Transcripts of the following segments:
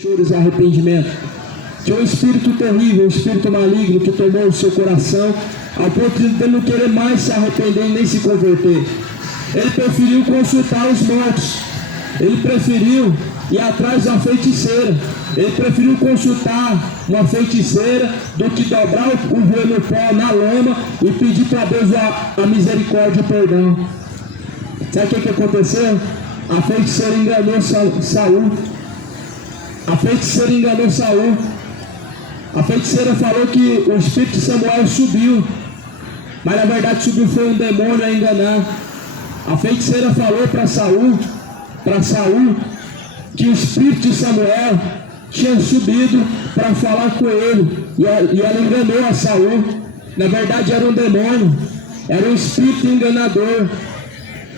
choros e arrependimento. Tinha um espírito terrível, um espírito maligno que tomou o seu coração ao ponto de ele não querer mais se arrepender e nem se converter. Ele preferiu consultar os mortos. Ele preferiu ir atrás de uma feiticeira. Ele preferiu consultar uma feiticeira do que dobrar o joelho no pó, na lama, e pedir para Deus a misericórdia e o perdão. Sabe o que aconteceu? A feiticeira enganou Saul. A feiticeira enganou Saul. A feiticeira falou que o espírito de Samuel subiu, mas na verdade subiu foi um demônio a enganar. A feiticeira falou para Saul, que o espírito de Samuel tinha subido para falar com ele, e ela enganou a Saul. Na verdade era um demônio, era um espírito enganador.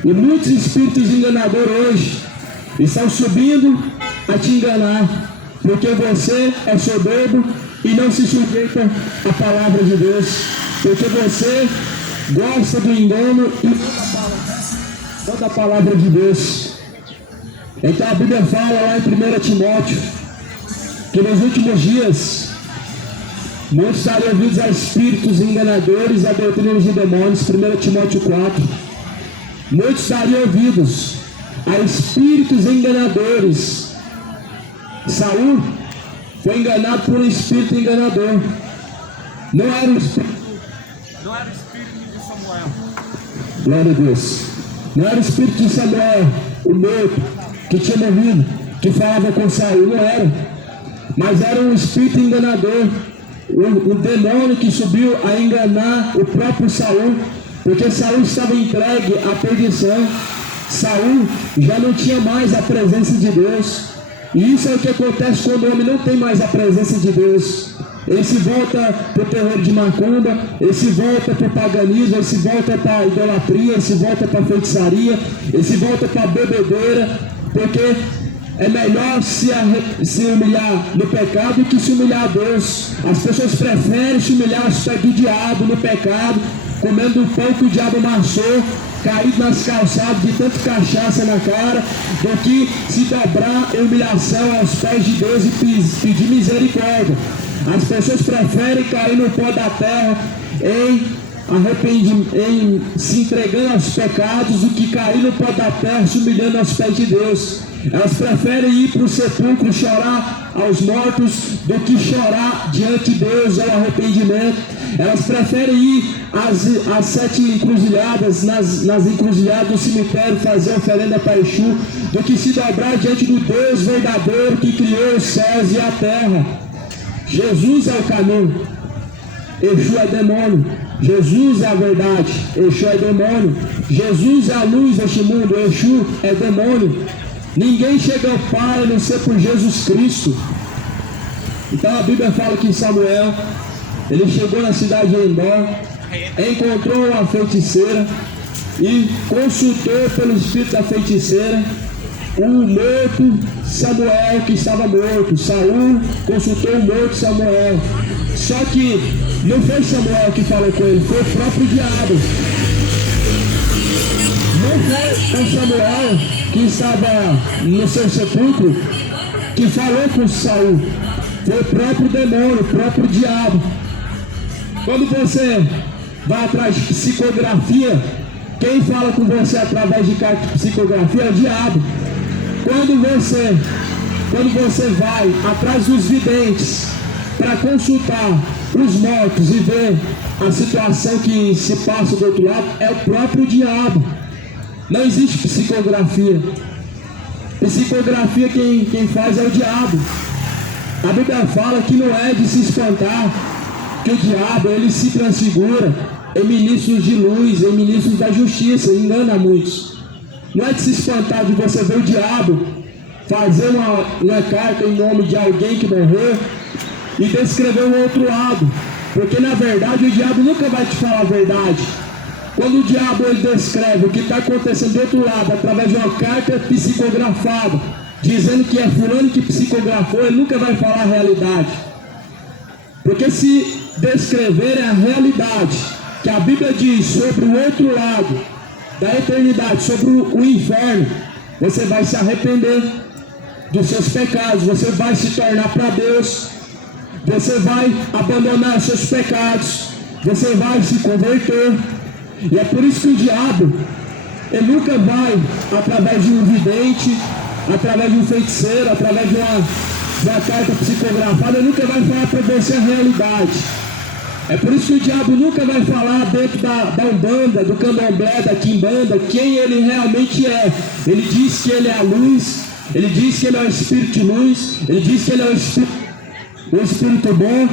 E muitos espíritos enganadores hoje estão subindo a te enganar, porque você é soberbo e não se sujeita à palavra de Deus, porque você gosta do engano e não da palavra de Deus. Então a Bíblia fala lá em 1 Timóteo que nos últimos dias muitos estariam ouvidos a espíritos enganadores e a doutrinas de demônios. 1 Timóteo 4. Muitos estariam ouvidos a espíritos enganadores. Saul foi enganado por um espírito enganador. Não era o espírito de Samuel. Glória a Deus. Não era o espírito de Samuel, o morto, que tinha morrido, que falava com Saul. Não era. Mas era um espírito enganador. Um demônio que subiu a enganar o próprio Saul, porque Saul estava entregue à perdição. Saul já não tinha mais a presença de Deus. E isso é o que acontece quando o homem não tem mais a presença de Deus. Ele se volta para o terreiro de macumba, ele se volta para o paganismo, ele se volta para a idolatria, ele se volta para a feitiçaria, ele se volta para a bebedeira, porque é melhor se humilhar no pecado do que se humilhar a Deus. As pessoas preferem se humilhar aos pés do diabo no pecado, comendo o pão que o diabo amassou, caído nas calçadas de tanta cachaça na cara, do que se dobrar em humilhação aos pés de Deus e pedir misericórdia. As pessoas preferem cair no pó da terra em se entregando aos pecados do que cair no pó da terra se humilhando aos pés de Deus. Elas preferem ir para o sepulcro chorar aos mortos do que chorar diante de Deus ao arrependimento. Elas preferem ir às 7 encruzilhadas, nas encruzilhadas do cemitério, fazer oferenda para Exu, do que se dobrar diante do Deus verdadeiro que criou os céus e a terra. Jesus é o caminho, Exu é demônio. Jesus é a verdade, Exu é demônio. Jesus é a luz deste mundo, Exu é demônio. Ninguém chega ao Pai a não ser por Jesus Cristo. Então a Bíblia fala que Samuel, ele chegou na cidade de Endor, encontrou uma feiticeira e consultou pelo espírito da feiticeira o morto Samuel, que estava morto. Saul consultou o morto Samuel. Só que não foi Samuel que falou com ele, foi o próprio diabo. Não foi o Samuel que estava no seu sepulcro que falou com Saul. Foi o próprio demônio, o próprio diabo. Quando você vai atrás de psicografia, quem fala com você através de psicografia é o diabo. Quando você vai atrás dos videntes para consultar os mortos e ver a situação que se passa do outro lado, é o próprio diabo. Não existe psicografia. Psicografia quem faz é o diabo. A Bíblia fala que não é de se espantar que o diabo ele se transfigura em ministros de luz, em ministros da justiça, engana muitos. Não é de se espantar de você ver o diabo fazer uma carta em nome de alguém que morreu e descrever o outro lado, porque na verdade o diabo nunca vai te falar a verdade. Quando o diabo ele descreve o que está acontecendo do outro lado através de uma carta psicografada, dizendo que é fulano que psicografou, ele nunca vai falar a realidade. Porque se descrever a realidade que a Bíblia diz sobre o outro lado da eternidade, sobre o inferno, você vai se arrepender. dos seus pecados, você vai se tornar para Deus, você vai abandonar os seus pecados, você vai se converter. E é por isso que o diabo, ele nunca vai, através de um vidente, através de um feiticeiro, através de uma carta psicografada, ele nunca vai falar para você a realidade. É por isso que o diabo nunca vai falar dentro da Umbanda, do Candomblé, da Quimbanda, quem ele realmente é. Ele diz que ele é a luz, ele diz que ele é o Espírito de luz, ele diz que ele é o Espírito bom,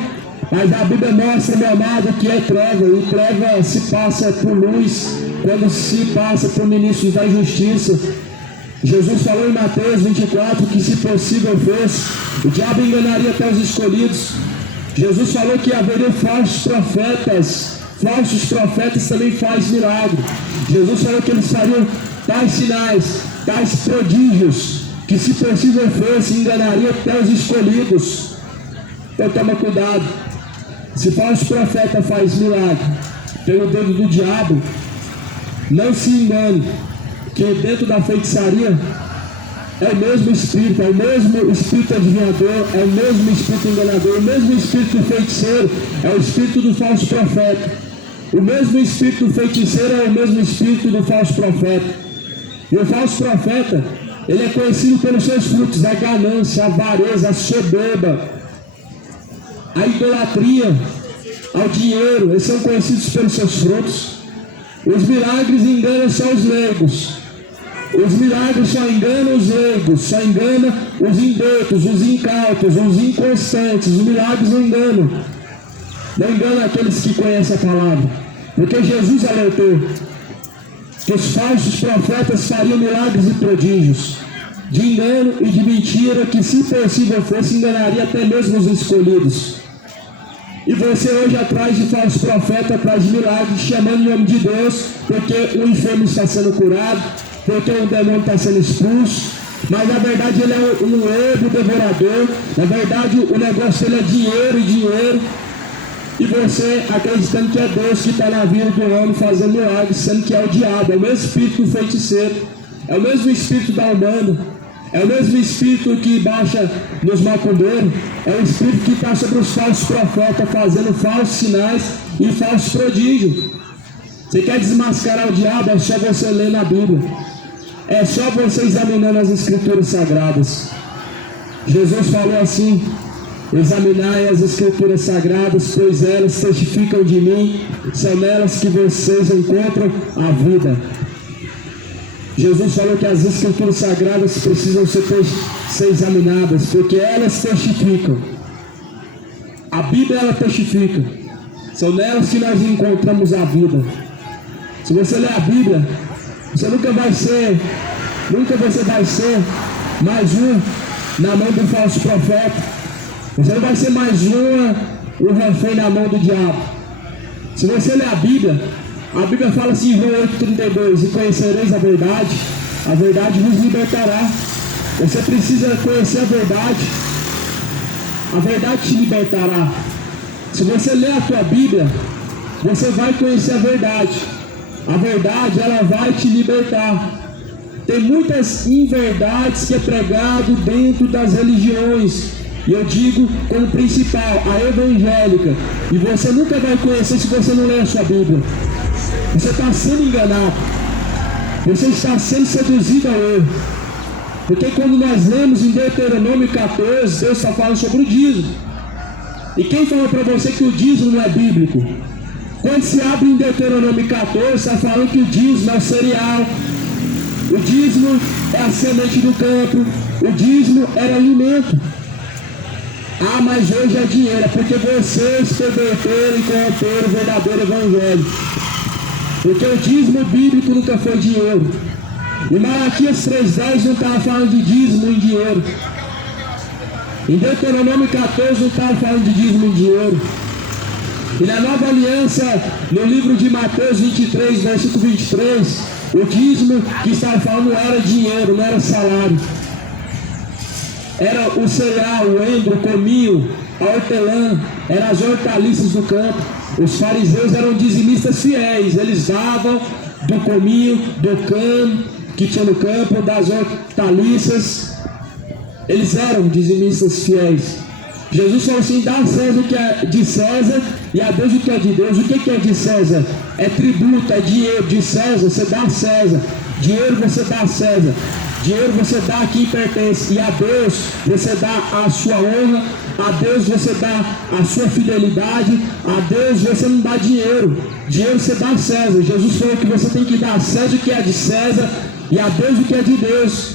mas a Bíblia mostra, meu amado, que é treva, e treva se passa por luz, quando se passa por ministros da justiça. Jesus falou em Mateus 24 que, se possível fosse, o diabo enganaria até os escolhidos. Jesus falou que haveria falsos profetas também fazem milagre. Jesus falou que eles fariam tais sinais, tais prodígios, que, se possível fosse, enganaria até os escolhidos. Então toma cuidado. Se falso profeta faz milagre pelo dedo do diabo, não se engane que dentro da feitiçaria é o mesmo espírito adivinhador, é o mesmo espírito enganador, o mesmo espírito feiticeiro é o espírito do falso profeta. O mesmo espírito feiticeiro é o mesmo espírito do falso profeta. E o falso profeta, ele é conhecido pelos seus frutos: a ganância, a avareza, a soberba, a idolatria ao dinheiro. Eles são conhecidos pelos seus frutos. Os milagres enganam só os leigos. Os milagres só enganam os leigos, só enganam os indoutos, os incautos, os inconstantes. Os milagres não enganam. Não enganam aqueles que conhecem a palavra. Porque Jesus alertou que os falsos profetas fariam milagres e prodígios, de engano e de mentira, que, se possível fosse, enganaria até mesmo os escolhidos. E você hoje atrás de falso profeta, atrás de milagres, chamando em nome de Deus, porque o enfermo está sendo curado, porque o demônio está sendo expulso, mas na verdade ele é um lobo devorador. Na verdade o negócio dele é dinheiro e dinheiro, e você acreditando que é Deus que está na vida do homem fazendo milagres, sendo que é o diabo. É o mesmo espírito do feiticeiro, é o mesmo espírito da Umbanda, é o mesmo espírito que baixa nos macumbeiros, é o espírito que está sobre os falsos profetas, fazendo falsos sinais e falsos prodígios. Você quer desmascarar o diabo? É só você ler na Bíblia, é só você examinando as Escrituras Sagradas. Jesus falou assim: examinai as Escrituras Sagradas, pois elas testificam de mim, são nelas que vocês encontram a vida. Jesus falou que as Escrituras Sagradas precisam ser examinadas, porque elas testificam. A Bíblia, ela testifica. São nelas que nós encontramos a vida. Se você ler a Bíblia, você nunca você vai ser mais um na mão do falso profeta. Você não vai ser mais um refém na mão do diabo. Se você ler a Bíblia fala assim em João 8,32: e conhecereis a verdade vos libertará. Você precisa conhecer a verdade te libertará. Se você ler a tua Bíblia, você vai conhecer a verdade, ela vai te libertar. Tem muitas inverdades que é pregado dentro das religiões, e eu digo como principal, a evangélica, e você nunca vai conhecer se você não ler a sua Bíblia. Você está sendo enganado, você está sendo seduzido ao erro, porque quando nós lemos em Deuteronômio 14, Deus está falando sobre o dízimo. E quem falou para você que o dízimo não é bíblico? Quando se abre em Deuteronômio 14, está falando que o dízimo é o cereal, o dízimo é a semente do campo, o dízimo era alimento. Ah, mas hoje é dinheiro, é porque vocês perverteram e corromperam o verdadeiro evangelho. Porque o dízimo bíblico nunca foi dinheiro. Em Malaquias 3,10 não estava falando de dízimo em dinheiro. Em Deuteronômio 14 não estava falando de dízimo em dinheiro. E na Nova Aliança, no livro de Mateus 23, versículo 23, o dízimo que estava falando não era dinheiro, não era salário. Era o cereal, o endro, o cominho, a hortelã, eram as hortaliças do campo. Os fariseus eram dizimistas fiéis, eles davam do cominho, do cano que tinha no campo, das hortaliças. Eles eram dizimistas fiéis. Jesus falou assim: dá a César o que é de César e a Deus o que é de Deus. O que é de César? É tributo, é dinheiro. De César você dá a César, dinheiro você dá a César, dinheiro você dá a quem pertence, e a Deus você dá a sua honra, a Deus você dá a sua fidelidade, a Deus você não dá dinheiro, dinheiro você dá a César. Jesus falou que você tem que dar a César o que é de César e a Deus o que é de Deus.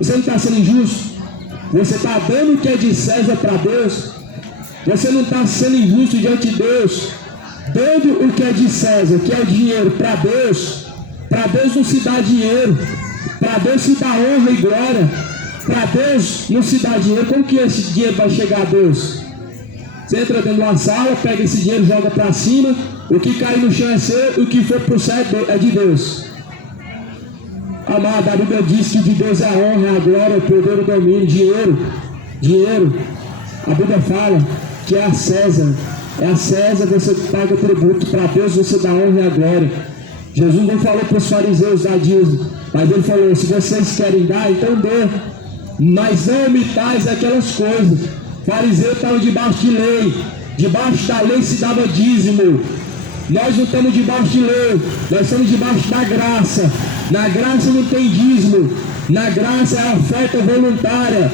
Você não está sendo injusto? Você está dando o que é de César para Deus? Você não está sendo injusto diante de Deus? Dando o que é de César, que é o dinheiro, para Deus não se dá dinheiro, para Deus se dá honra e glória, para Deus não se dá dinheiro. Como que esse dinheiro vai chegar a Deus? Você entra dentro de uma sala, pega esse dinheiro, joga para cima, o que cair no chão é seu, o que for para o céu é de Deus. Amado, a Bíblia diz que de Deus é a honra, a glória, o poder, o domínio, dinheiro. A Bíblia fala que é a César você paga tributo, para Deus você dá a honra e a glória. Jesus não falou para os fariseus dar dízimo, mas ele falou: se vocês querem dar, então dê, mas não omitais aquelas coisas. Fariseu estava debaixo de lei, debaixo da lei se dava dízimo. Nós não estamos debaixo de lei, nós estamos debaixo da graça. Na graça não tem dízimo, na graça é a oferta voluntária.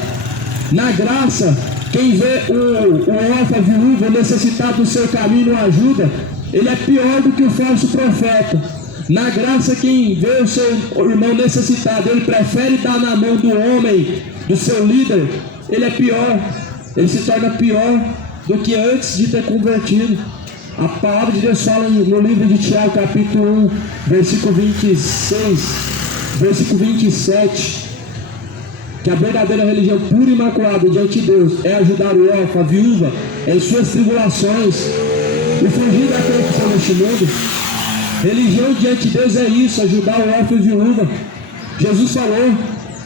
Na graça, quem vê o órfão, a viúva, necessitado do seu caminho, não ajuda, ele é pior do que o falso profeta. Na graça, quem vê o seu irmão necessitado, ele prefere dar na mão do homem, do seu líder, ele é pior, ele se torna pior do que antes de ter convertido. A palavra de Deus fala no livro de Tiago, capítulo 1, versículo 26, versículo 27, que a verdadeira religião pura e imaculada diante de Deus é ajudar o órfão, a viúva, em suas tribulações e fugir da corrupção neste mundo. Religião diante de Deus é isso, ajudar o órfão e a viúva. Jesus falou: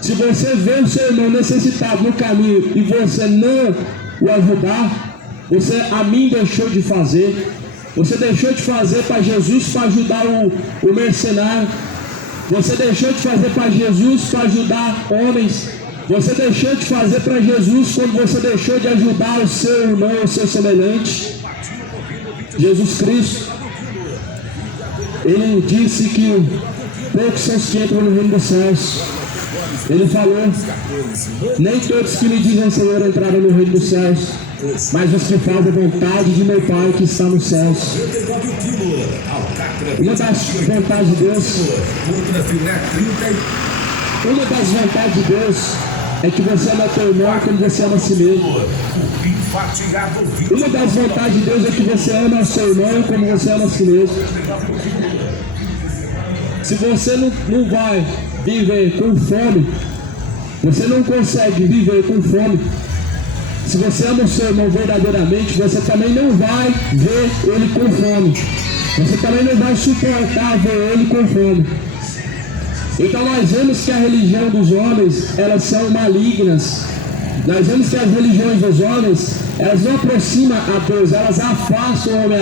se você vê o seu irmão necessitado no caminho e você não o ajudar, você a mim deixou de fazer. Você deixou de fazer para Jesus para ajudar o mercenário. Você deixou de fazer para Jesus para ajudar homens. Você deixou de fazer para Jesus quando você deixou de ajudar o seu irmão, o seu semelhante. Jesus Cristo, ele disse que poucos são os que entram no reino dos céus. Ele falou: nem todos que me dizem Senhor entraram no reino dos céus, mas os que fazem a vontade de meu Pai que está nos céus. Uma das vontades de Deus é que você ama teu irmão como você ama a si mesmo. Uma das vontades de Deus é que você ama o seu irmão como você ama a si mesmo. Se você não vai viver com fome, você não consegue viver com fome. Se você ama o seu irmão verdadeiramente, você também não vai ver ele com fome. Você também não vai suportar ver ele com fome. Então nós vemos que a religião dos homens, elas são malignas. Nós vemos que as religiões dos homens, elas não aproximam a Deus, elas afastam o homem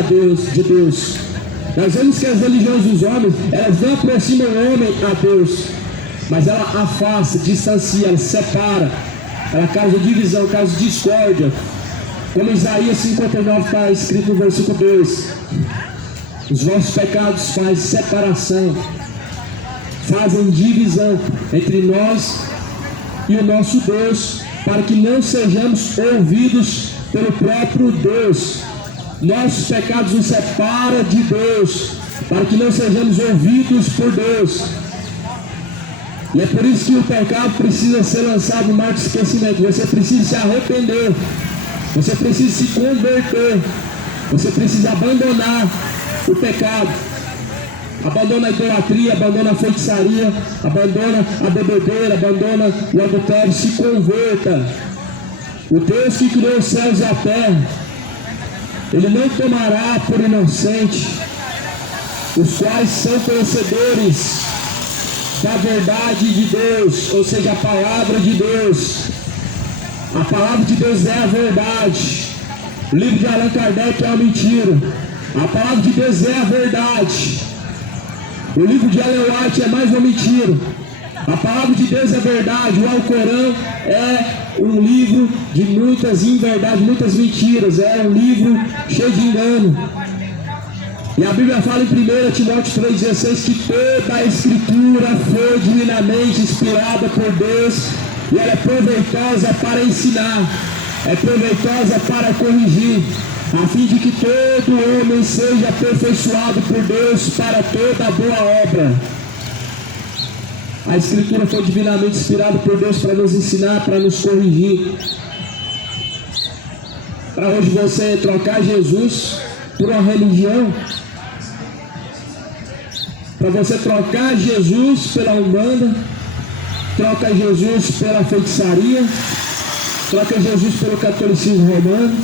de Deus. Nós vemos que as religiões dos homens, elas não aproximam o homem a Deus, mas ela afasta, distancia, ela separa, ela causa divisão, causa discórdia. Como Isaías 59 está escrito no versículo 2: os vossos pecados fazem separação, fazem divisão entre nós e o nosso Deus, para que não sejamos ouvidos pelo próprio Deus. Nossos pecados nos separam de Deus, para que não sejamos ouvidos por Deus. E é por isso que o pecado precisa ser lançado no mar de esquecimento. Você precisa se arrepender, você precisa se converter, você precisa abandonar o pecado. Abandona a idolatria, abandona a feitiçaria, abandona a bebedeira, abandona o adultério, se converta. O Deus que criou os céus e a terra, Ele não tomará por inocente os quais são conhecedores da verdade de Deus, ou seja, a palavra de Deus. A palavra de Deus é a verdade. O livro de Allan Kardec é uma mentira. A palavra de Deus é a verdade. O livro de Ellen White é mais uma mentira. A palavra de Deus é verdade. O Alcorão é um livro de muitas inverdades, muitas mentiras, é um livro cheio de engano. E a Bíblia fala em 1 Timóteo 3,16 que toda a Escritura foi divinamente inspirada por Deus e ela é proveitosa para ensinar, é proveitosa para corrigir, a fim de que todo homem seja aperfeiçoado por Deus para toda boa obra. A Escritura foi divinamente inspirada por Deus para nos ensinar, para nos corrigir. Para hoje você trocar Jesus por uma religião, para você trocar Jesus pela Umbanda, troca Jesus pela feitiçaria, troca Jesus pelo catolicismo romano,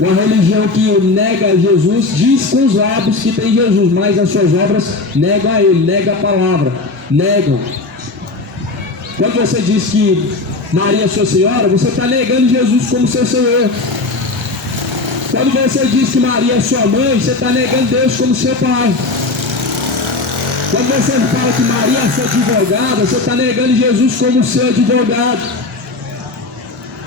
uma religião que nega Jesus, diz com os lábios que tem Jesus, mas as suas obras negam a Ele, negam a palavra, negam. Quando você diz que Maria é sua senhora, você está negando Jesus como seu Senhor. Quando você diz que Maria é sua mãe, você está negando Deus como seu pai. Quando você fala que Maria é sua advogada, você está negando Jesus como seu advogado.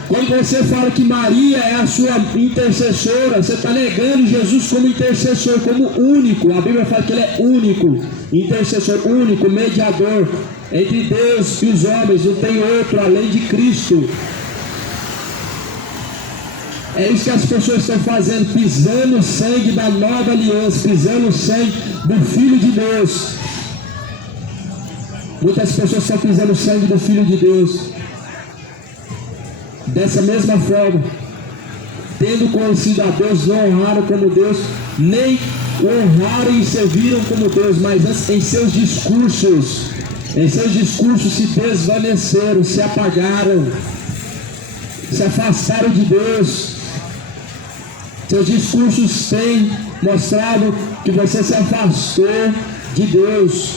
Quando você fala que Maria é a sua intercessora, você está negando Jesus como intercessor, como único. A Bíblia fala que Ele é único, intercessor único, mediador entre Deus e os homens, não tem outro além de Cristo. É isso que as pessoas estão fazendo, pisando o sangue da nova aliança, pisando o sangue do Filho de Deus. Muitas pessoas estão pisando o sangue do Filho de Deus. Dessa mesma forma, tendo conhecido a Deus, não honraram como Deus, nem o honraram e serviram como Deus, mas antes em seus discursos se desvaneceram, se apagaram, se afastaram de Deus. Seus discursos têm mostrado que você se afastou de Deus.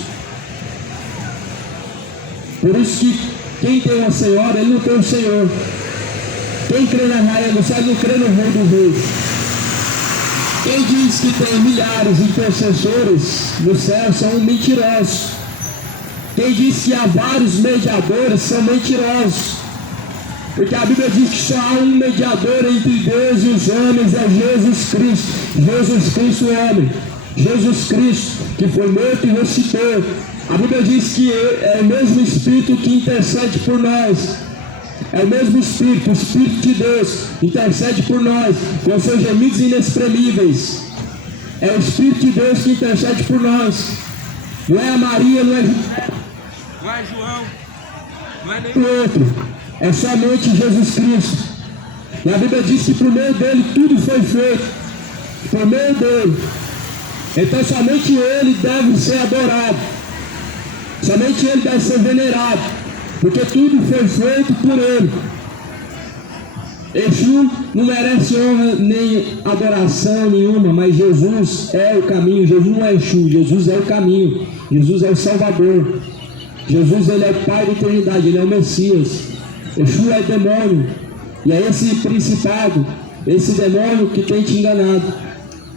Por isso que quem tem uma senhora, ele não tem um Senhor. Quem crê na rainha do céu, não crê no rei do rei. Quem diz que tem milhares de intercessores no céu são mentirosos. Quem diz que há vários mediadores são mentirosos. Porque a Bíblia diz que só há um mediador entre Deus e os homens, é Jesus Cristo. Jesus Cristo o homem. Jesus Cristo, que foi morto e ressuscitou. A Bíblia diz que é o mesmo Espírito que intercede por nós. É o mesmo Espírito, o Espírito de Deus, intercede por nós, com seus gemidos inexprimíveis. É o Espírito de Deus que intercede por nós. Não é a Maria, não é João, não é nem o outro. É somente Jesus Cristo. E a Bíblia diz que por meio dele tudo foi feito. Por meio dele. Então somente ele deve ser adorado. Somente ele deve ser venerado. Porque tudo foi feito por ele. Exu não merece honra nem adoração nenhuma, mas Jesus é o caminho. Jesus não é Exu, Jesus é o caminho. Jesus é o Salvador. Jesus, ele é o Pai da eternidade, ele é o Messias. Exu é demônio. E é esse principado, esse demônio que tem te enganado.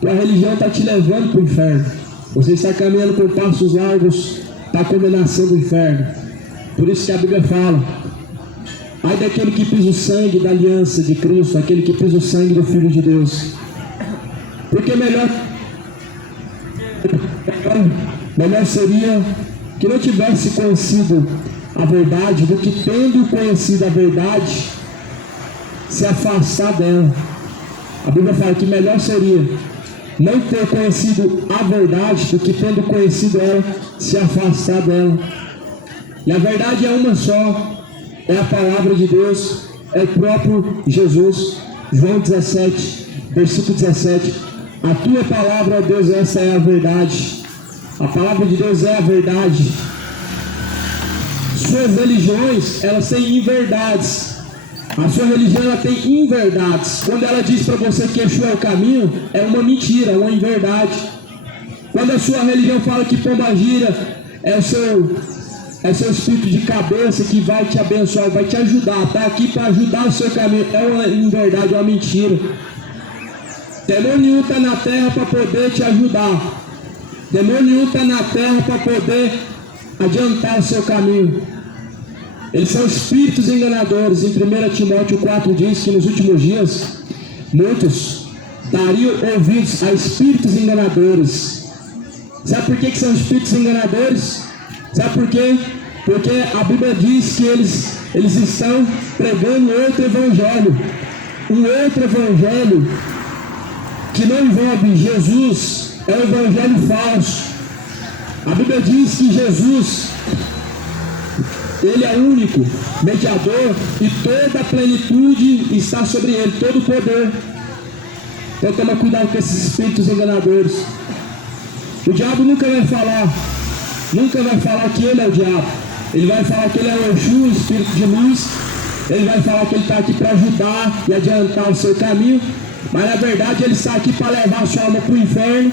Que a religião está te levando para o inferno. Você está caminhando por passos largos para a condenação do inferno. Por isso que a Bíblia fala: ai daquele que pisa o sangue da aliança de Cristo, aquele que pisa o sangue do Filho de Deus. Porque melhor seria que não tivesse conhecido a verdade do que, tendo conhecido a verdade, se afastar dela. A Bíblia fala que melhor seria não ter conhecido a verdade do que, tendo conhecido ela, se afastar dela. E a verdade é uma só, é a palavra de Deus, é o próprio Jesus. João 17, versículo 17: a tua palavra, ó Deus, essa é a verdade. A palavra de Deus é a verdade. Suas religiões, elas têm inverdades. A sua religião, ela tem inverdades. Quando ela diz para você que Exu é o caminho, é uma mentira, é uma inverdade. Quando a sua religião fala que Pombagira é o seu espírito de cabeça que vai te abençoar, vai te ajudar, está aqui para ajudar o seu caminho, é uma inverdade, é uma mentira. Demônio nenhum está na terra para poder te ajudar. Demônio nenhum está na terra para poder adiantar o seu caminho. Eles são espíritos enganadores. Em 1 Timóteo 4 diz que nos últimos dias muitos dariam ouvidos a espíritos enganadores. Sabe por que são espíritos enganadores? Sabe por quê? Porque a Bíblia diz que eles estão pregando outro evangelho. Um outro evangelho que não envolve Jesus. É um evangelho falso. A Bíblia diz que Jesus, Ele é o único mediador e toda a plenitude está sobre Ele, todo o poder. Então toma cuidado com esses espíritos enganadores. O diabo nunca vai falar que ele é o diabo. Ele vai falar que ele é o Exu, o espírito de luz. Ele vai falar que ele está aqui para ajudar e adiantar o seu caminho. Mas na verdade ele está aqui para levar a sua alma para o inferno,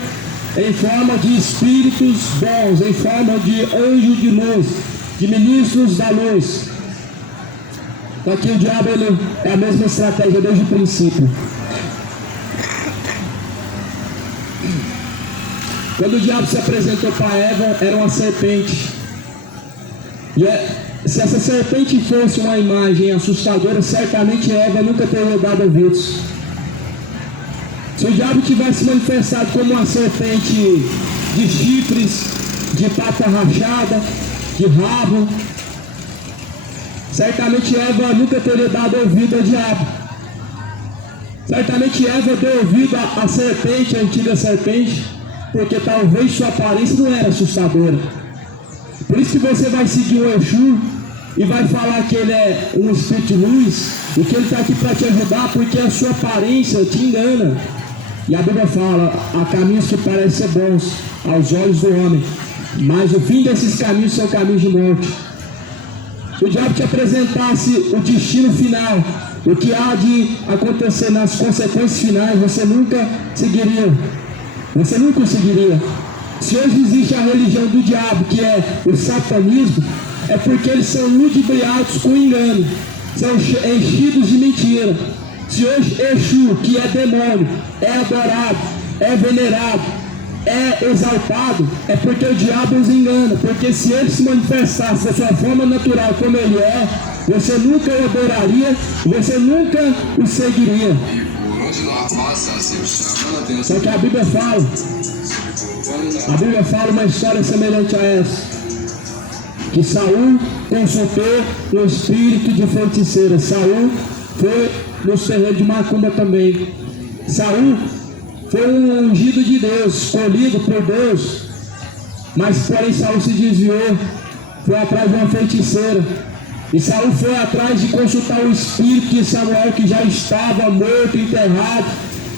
em forma de espíritos bons, em forma de anjos de luz, de ministros da luz. Então aqui o diabo ele é a mesma estratégia desde o princípio. Quando o diabo se apresentou para Eva, era uma serpente. Se essa serpente fosse uma imagem assustadora, certamente Eva nunca teria dado ouvidos. Se o diabo tivesse manifestado como uma serpente de chifres, de pata rachada, de rabo, certamente Eva nunca teria dado ouvido ao diabo. Certamente Eva deu ouvido à serpente, a antiga serpente, porque talvez sua aparência não era assustadora. Por isso que você vai seguir o Exu e vai falar que ele é um espírito de luz e que ele está aqui para te ajudar, porque a sua aparência te engana. E a Bíblia fala, há caminhos que parecem ser bons aos olhos do homem, mas o fim desses caminhos são caminhos de morte. Se o diabo te apresentasse o destino final, o que há de acontecer nas consequências finais, você nunca seguiria. Você não conseguiria. Se hoje existe a religião do diabo, que é o satanismo, é porque eles são ludibriados com engano, são enchidos de mentira. Se hoje Exu, que é demônio, é adorado, é venerado, é exaltado, é porque o diabo os engana. Porque se ele se manifestasse da sua forma natural como ele é, você nunca o adoraria, você nunca o seguiria. Só que a Bíblia fala uma história semelhante a essa, que Saul consultou o espírito de feiticeira. Saul foi no terreiro de macumba também. Saul foi um ungido de Deus, escolhido por Deus, mas porém Saul se desviou, foi atrás de uma feiticeira. E Saul foi atrás de consultar o espírito de Samuel, que já estava morto, enterrado.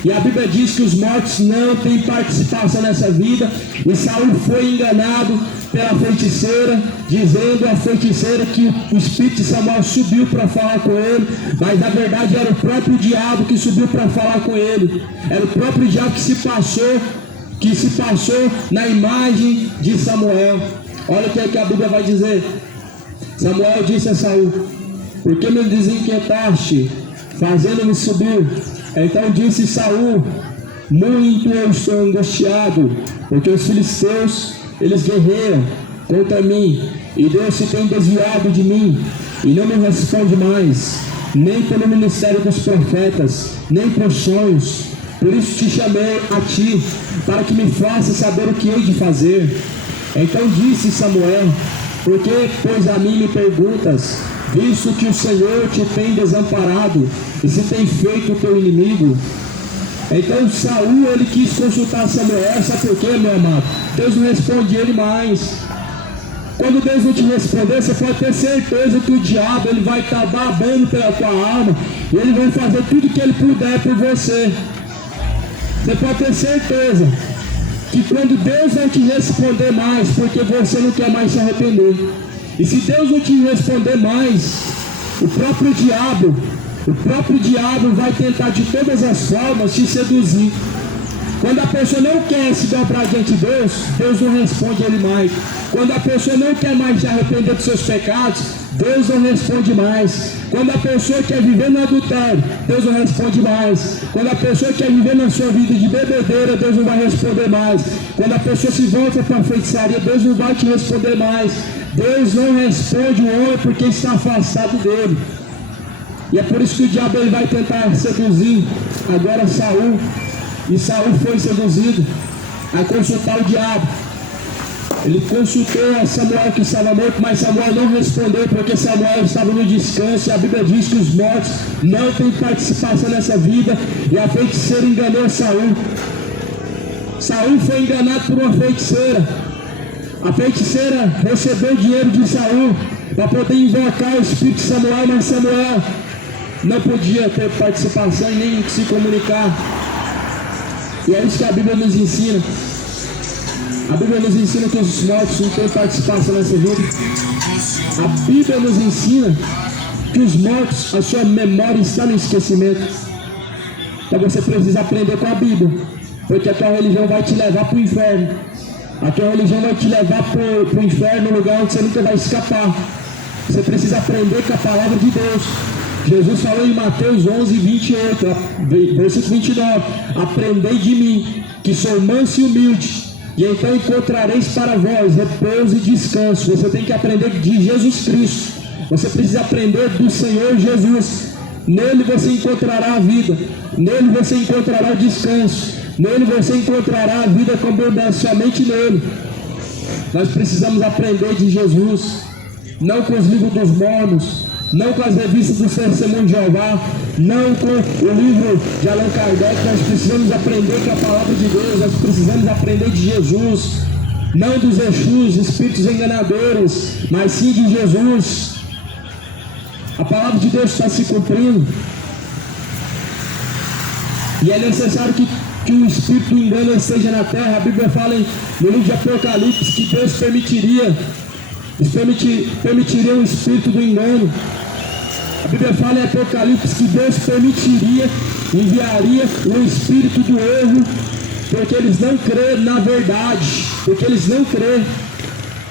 E a Bíblia diz que os mortos não têm participação nessa vida. E Saul foi enganado pela feiticeira, dizendo à feiticeira que o espírito de Samuel subiu para falar com ele, mas na verdade era o próprio diabo que subiu para falar com ele. Era o próprio diabo que se passou na imagem de Samuel. Olha o que é que a Bíblia vai dizer. Samuel disse a Saul: por que me desinquietaste, fazendo-me subir? Então disse Saul: muito eu estou angustiado, porque os filisteus, eles guerreiam contra mim, e Deus se tem desviado de mim, e não me responde mais, nem pelo ministério dos profetas, nem por sonhos. Por isso te chamei a ti, para que me faça saber o que hei de fazer. Então disse Samuel: por que, pois, a mim me perguntas, visto que o Senhor te tem desamparado e se tem feito o teu inimigo? Então Saul, ele quis consultar Samuel. Sabe por quê, meu amado? Deus não responde ele mais. Quando Deus não te responder, você pode ter certeza que o diabo, ele vai estar babando pela tua alma, e ele vai fazer tudo que ele puder por você. Você pode ter certeza que quando Deus não te responder mais, porque você não quer mais se arrepender, e se Deus não te responder mais, o próprio diabo vai tentar de todas as formas te seduzir. Quando a pessoa não quer se dobrar diante de Deus, Deus não responde ele mais. Quando a pessoa não quer mais se arrepender dos seus pecados, Deus não responde mais. Quando a pessoa quer viver no adultério, Deus não responde mais. Quando a pessoa quer viver na sua vida de bebedeira, Deus não vai responder mais. Quando a pessoa se volta para a feitiçaria, Deus não vai te responder mais. Deus não responde o homem porque está afastado dele. E é por isso que o diabo ele vai tentar seduzir agora Saul. E Saul foi seduzido a consultar o diabo. Ele consultou a Samuel que estava morto, mas Samuel não respondeu porque Samuel estava no descanso. E a Bíblia diz que os mortos não têm participação nessa vida. E a feiticeira enganou Saul. Saul foi enganado por uma feiticeira. A feiticeira recebeu dinheiro de Saul para poder invocar o espírito de Samuel, mas Samuel não podia ter participação e nem se comunicar. E é isso que a Bíblia nos ensina. A Bíblia nos ensina que os mortos não têm participação nessa vida. A Bíblia nos ensina que os mortos, a sua memória está no esquecimento. Então você precisa aprender com a Bíblia, porque a tua religião vai te levar para o inferno. A tua religião vai te levar para o inferno, um lugar onde você nunca vai escapar. Você precisa aprender com a palavra de Deus. Jesus falou em Mateus 11, 28, versículo 29. Aprendei de mim, que sou manso e humilde, e então encontrareis para vós repouso e descanso. Você tem que aprender de Jesus Cristo. Você precisa aprender do Senhor Jesus. Nele você encontrará a vida. Nele você encontrará o descanso. Nele você encontrará a vida com abundância, somente nele. Nós precisamos aprender de Jesus, não com os livros dos mormons, não com as revistas do Testemunho de Jeová, não com o livro de Allan Kardec. Nós precisamos aprender com a palavra de Deus. Nós precisamos aprender de Jesus, não dos Exus, espíritos enganadores, mas sim de Jesus. A palavra de Deus está se cumprindo, e é necessário que o espírito do engano esteja na terra. A Bíblia fala no livro de Apocalipse que Deus permitiria um espírito do engano. A Bíblia fala em Apocalipse que Deus enviaria o espírito do erro, porque eles não creem na verdade, porque eles não creem.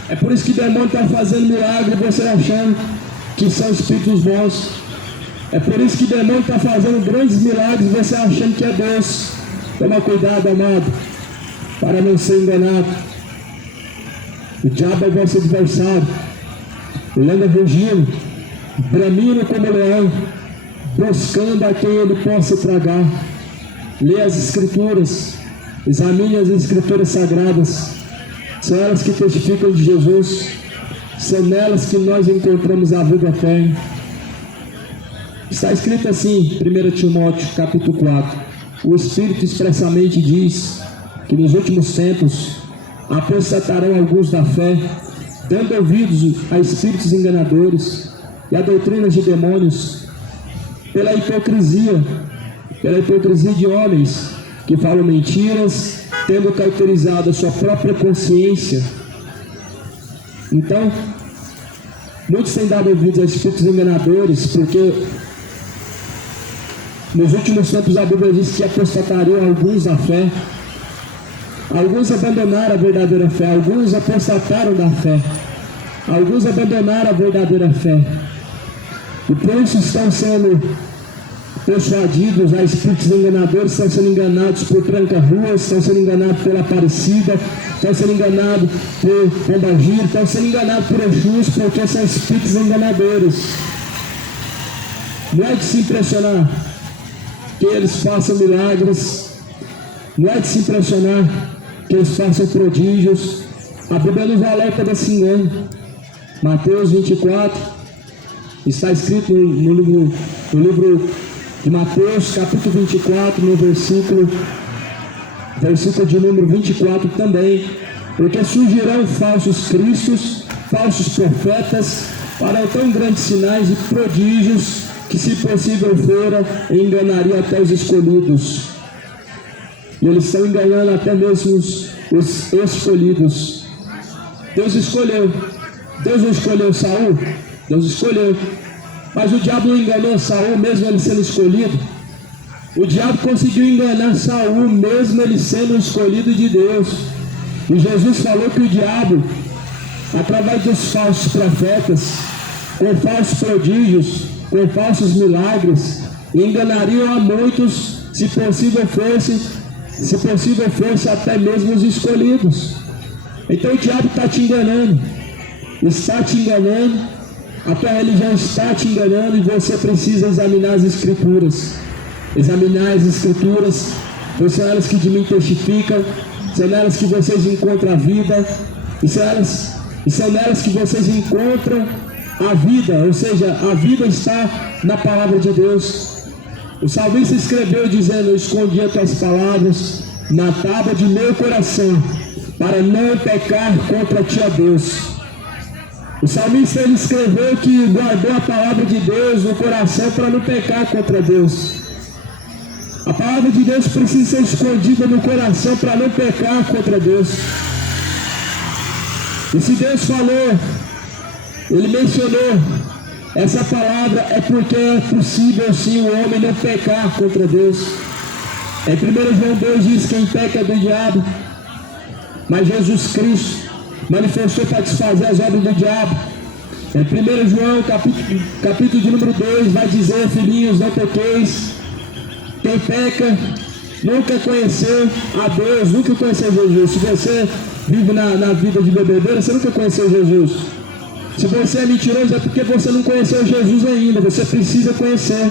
É por isso que o demônio está fazendo milagre, você achando que são espíritos bons. É por isso que o demônio está fazendo grandes milagres, você achando que é Deus. Toma cuidado, amado, para não ser enganado. O diabo é vosso adversário, ele anda rugindo, bramindo como leão, buscando a quem ele possa tragar. Lê as Escrituras, examine as Escrituras sagradas. São elas que testificam de Jesus, são nelas que nós encontramos a vida eterna. Está escrito assim, 1 Timóteo capítulo 4. O Espírito expressamente diz que nos últimos tempos apostatarão alguns da fé, dando ouvidos a espíritos enganadores e a doutrinas de demônios, pela hipocrisia de homens que falam mentiras, tendo cauterizado a sua própria consciência. Então, muitos têm dado ouvidos a espíritos enganadores, porque nos últimos tempos a Bíblia diz que apostatariam alguns da fé. Alguns abandonaram a verdadeira fé, alguns apostataram da fé, alguns abandonaram a verdadeira fé, e por isso estão sendo persuadidos a espíritos enganadores, estão sendo enganados por tranca-ruas, estão sendo enganados pela Aparecida, estão sendo enganados por Pombagira, estão sendo enganados por Exus, porque são espíritos enganadores. Não é de se impressionar que eles façam milagres, não é de se impressionar que eles façam prodígios. A Bíblia nos alerta desse engano. Mateus 24, está escrito no livro de Mateus, capítulo 24, no versículo de número 24 também. Porque surgirão falsos cristos, falsos profetas, farão tão grandes sinais e prodígios, que se possível fora, enganariam até os escolhidos. E eles estão enganando até mesmo os escolhidos. Deus escolheu. Deus não escolheu Saul? Deus escolheu. Mas o diabo não enganou Saul mesmo ele sendo escolhido. O diabo conseguiu enganar Saul mesmo ele sendo escolhido de Deus. E Jesus falou que o diabo, através dos falsos profetas, com falsos prodígios, com falsos milagres, enganariam a muitos, se possível fosse até mesmo os escolhidos. Então o diabo está te enganando. está te enganando, a tua religião está te enganando e você precisa examinar as Escrituras. Examinar as Escrituras, pois são elas que de mim testificam, são nelas que vocês encontram a vida, e são nelas que vocês encontram a vida, ou seja, a vida está na palavra de Deus. O salmista escreveu dizendo: eu escondi as tuas palavras na tábua de meu coração, para não pecar contra ti, ó Deus. O salmista ele escreveu que guardou a palavra de Deus no coração para não pecar contra Deus. A palavra de Deus precisa ser escondida no coração para não pecar contra Deus. E se Deus falou, Ele mencionou essa palavra, é porque é possível sim o homem não pecar contra Deus. Em 1 João 2 diz: quem peca é do diabo, mas Jesus Cristo manifestou para desfazer as obras do diabo. Em 1 João capítulo de número 2 vai dizer: filhinhos, não pequeis. Quem peca nunca conheceu a Deus, nunca conheceu Jesus. Se você vive na vida de bebedeira, você nunca conheceu Jesus. Se você é mentiroso, é porque você não conheceu Jesus ainda. Você precisa conhecer.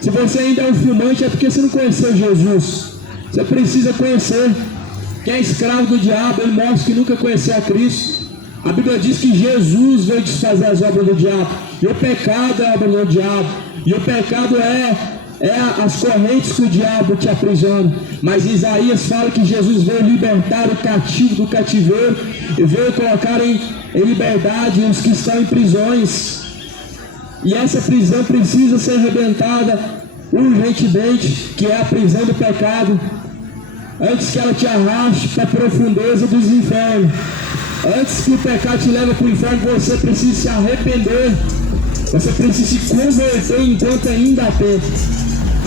Se você ainda é um fumante, é porque você não conheceu Jesus. Você precisa conhecer. Quem é escravo do diabo, ele mostra que nunca conheceu a Cristo. A Bíblia diz que Jesus veio desfazer as obras do diabo. E o pecado é a obra do diabo. E o pecado é as correntes que o diabo te aprisiona. Mas Isaías fala que Jesus veio libertar o cativo do cativeiro e veio colocar em liberdade os que estão em prisões. E essa prisão precisa ser arrebentada urgentemente, que é a prisão do pecado, antes que ela te arraste para a profundeza dos infernos. Antes que o pecado te leve para o inferno, você precisa se arrepender. Você precisa se converter enquanto ainda há tempo.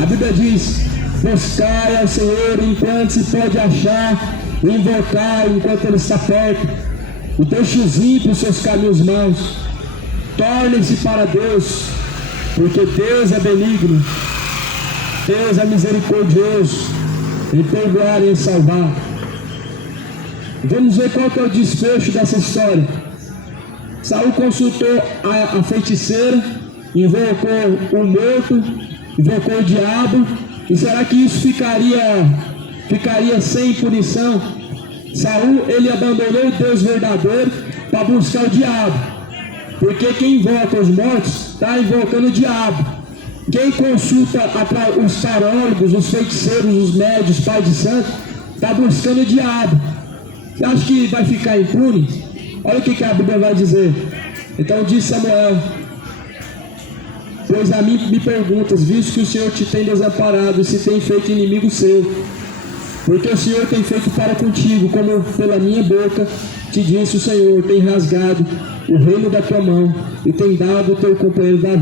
A Bíblia diz: buscai ao Senhor enquanto se pode achar, invocar enquanto Ele está perto. E deixe os ímpios seus caminhos maus. Tornem-se para Deus, porque Deus é benigno, Deus é misericordioso, Ele tem glória em salvar. Vamos ver qual que é o desfecho dessa história. Saul consultou a feiticeira, invocou o morto, invocou o diabo. E será que isso ficaria sem punição? Saul, ele abandonou o Deus verdadeiro para buscar o diabo, porque quem invoca os mortos está invocando o diabo. Quem consulta os tarólogos, os feiticeiros, os médios, pai de santo, está buscando o diabo. Você acha que vai ficar impune? Olha o que a Bíblia vai dizer. Então disse Samuel: pois a mim me perguntas, visto que o Senhor te tem desamparado e se tem feito inimigo seu, porque o Senhor tem feito para contigo, como pela minha boca te disse o Senhor, tem rasgado o reino da tua mão e tem dado o teu companheiro Davi.